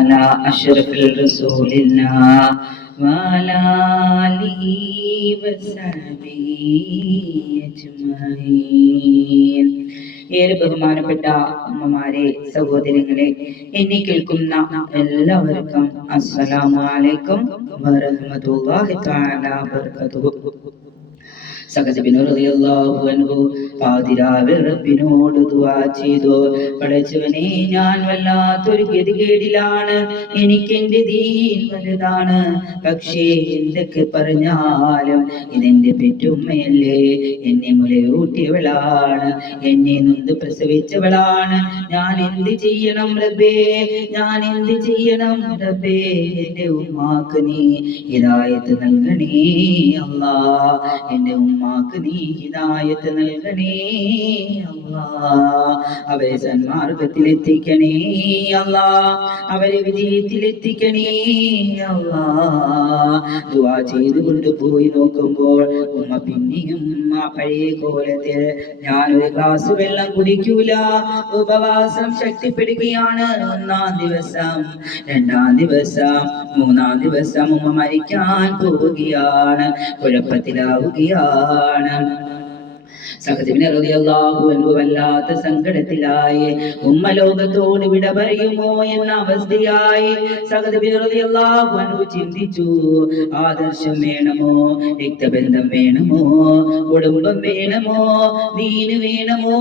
على أشرف الرسول الله وعلى آله وصحبه أجمعين ഏറെ ബഹുമാനപ്പെട്ട അമ്മമാരെ സഹോദരങ്ങളെ എന്നെ കേൾക്കുന്ന എല്ലാവർക്കും അസ്സലാമു അലൈക്കും വറഹ്മത്തുള്ളാഹി തആല വബറകാതുഹു സഹജബിന് റളിയല്ലാഹു അൻഹു പാതിരാവിൽ റബ്ബിനോട് ദുആ ചെയ്തു. പടച്ചവനെ ഞാൻ വല്ലാത്തൊരു ഗതികേടിലാണ്. എനിക്ക് എന്റെ ദീൻ വലുതാണ്. പക്ഷേ എന്തൊക്കെ പറഞ്ഞാലും ഇതെന്റെ പെറ്റുമ്മയല്ലേ? എന്നെ മുലയൂട്ടിയവളാണ്. എന്നെ നൊന്ത് പ്രസവിച്ചവളാണ്. ഞാൻ എന്ത് ചെയ്യണം റബ്ബേ? ഞാൻ എന്ത് ചെയ്യണം റബ്ബേ? എന്റെ ഉമ്മാക്ക് നീ ഹിദായത്ത് നൽകണേ അല്ലാ. എന്റെ ഉമ്മാക്ക് നീ ഹിദായത്ത് നൽകണേ അല്ലാ അവരെ സന്മാർഗത്തിലെത്തിക്കണേ അല്ലാ അവരെ വിജയത്തിലെത്തിക്കണേ അല്ലാ ദുആ ചെയ്ത് കൊണ്ടുപോയി നോക്കുമ്പോൾ ഉമ്മ പിന്നെയും ആ പഴയ കോലത്തിൽ ഞാൻ ഒരു ഗ്ലാസ് വെള്ളം കുടിക്കൂല. ഉപവാസം ശക്തിപ്പെടുകയാണ് ഒന്നാം ദിവസം. രണ്ടാം ദിവസം മൂന്നാം ദിവസം ഉമ്മ മരിക്കാൻ പോവുകയാണ്. കുഴപ്പത്തിലാവുകയാണ്. സഹജബിനെ റളിയല്ലാഹു അൻഹു വല്ലാത്ത സങ്കടത്തിലായി. ഉമ്മ ലോകത്തോട് വിട പറയുമോ എന്ന അവസ്ഥയായി. സഹജബിനെ റളിയല്ലാഹു അൻഹു ചിന്തിച്ചു ആദർശം വേണമോ? രക്തബന്ധം വേണമോ? കുടുംബം വേണമോ? നീന് വേണമോ?